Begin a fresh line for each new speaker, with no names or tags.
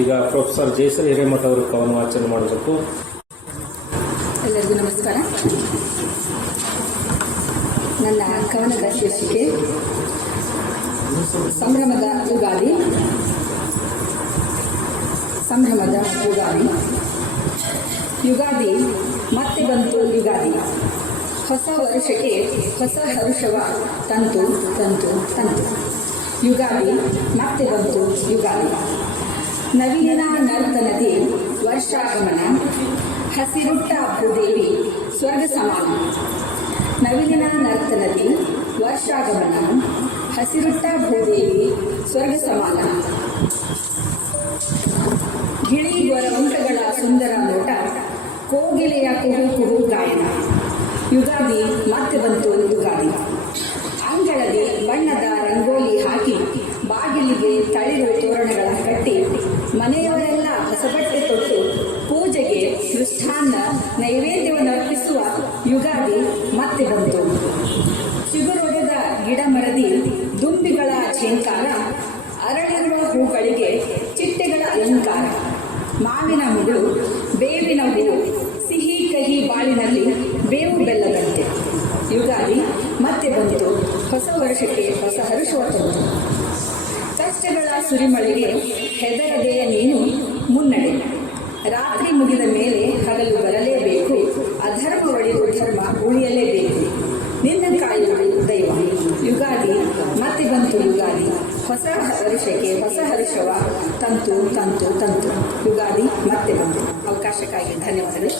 ಈಗ ಪ್ರೊಫೆಸರ್ ಜಯಶ್ರೀ ಹಿರೇಮಠ ಅವರು ಕವನ ವಾಚನ ಮಾಡಬೇಕು.
ಎಲ್ಲರಿಗೂ ನಮಸ್ಕಾರ. ನನ್ನ ಕವನದ ಶೀರ್ಷಿಕೆ ಸಂಭ್ರಮದ ಯುಗಾದಿ ಸಂಭ್ರಮದ ಯುಗಾದಿ ಯುಗಾದಿ ಮತ್ತೆ ಬಂತು ಯುಗಾದಿ. ಹೊಸ ವರ್ಷಕ್ಕೆ ಹೊಸ ಹರುಷವ ತಂತು ತಂತು ತಂತು. ಯುಗಾದಿ ಮತ್ತೆ ಬಂತು ಯುಗಾದಿ. ನವೀನ ನರ್ತನದಿ ವರ್ಷಾಗಮನ. ಹಸಿರುಟ್ಟ ಭೂದೇವಿ ಸ್ವರ್ಗ ಸಮಾನ ನವೀನ ನರ್ತನದಿ ವರ್ಷಾಗಮನ, ಹಸಿರುಟ್ಟ ಭೂದೇವಿ ಸ್ವರ್ಗ ಸಮಾನ. ಗಿಳಿ ಊಟಗಳ ಸುಂದರ ನೋಟ, ಕೋಗಿಲೆಯ ಕುಹು ಕುಹು ಗಾಯನ. ಯುಗಾದಿ ಮತ್ತೆ ಬಂತು ಯುಗಾದಿ. ಅಂಗಳದಿ ಬಣ್ಣದ ರಂಗೋಲಿ ಹಾಕಿ ಬಾಗಿಲಿಗೆ ತಳಿರು ತೋರಣಗಳ ಕಟ್ಟಿ ಮನೆಯವರೆಲ್ಲ ಹೊಸಬಟ್ಟೆ ತೊಟ್ಟು ಪೂಜೆಗೆ ಮೃಷ್ಟಾನ್ನ ನೈವೇದ್ಯವನ್ನು ಯುಗಾದಿ ಮತ್ತೆ ಬಂತು. ಚಿಗುರೊಡೆದ ಗಿಡ ಮರದಿ ದುಂಬಿಗಳ ಚಿಂಕಾರ ಅರಳಿರುವ ಹೂಗಳಿಗೆ ಚಿಟ್ಟೆಗಳ ಅಲಂಕಾರ. ಮಾವಿನ ಮುಗಳು, ಬೇವಿನ ಹೂವು ಸಿಹಿ ಕಹಿ ಬಾಳಿನಲ್ಲಿ ಬೇವು ಬೆಲ್ಲದಂತೆ. ಯುಗಾದಿ ಮತ್ತೆ ಬಂತು. ಹೊಸ ವರ್ಷಕ್ಕೆ ಹೊಸ ಹರಿಸುವ ತಂತು ಕಷ್ಟಗಳ ಸುರಿಮಳೆಗೆ ಹೆದರದೆಯ ನೀನು ಮುನ್ನಡೆ. ರಾತ್ರಿ ಮುಗಿದ ಮೇಲೆ ಹಗಲು ಬರಲೇಬೇಕು ಅಧರ್ಮ ಒಡೆದು ಧರ್ಮ ಉಳಿಯಲೇಬೇಕು ನಿನ್ನ ಕಾಯುವುದು ದೈವ ಯುಗಾದಿ ಮತ್ತೆ ಬಂತು ಯುಗಾದಿ ಹೊಸ ಹರುಷಕ್ಕೆ ಹೊಸ ಹರುಷವ ತಂತು ತಂತು ತಂತು. ಯುಗಾದಿ ಮತ್ತೆ ಬಂತು ಅವಕಾಶಕ್ಕಾಗಿ ಧನ್ಯವಾದಗಳು.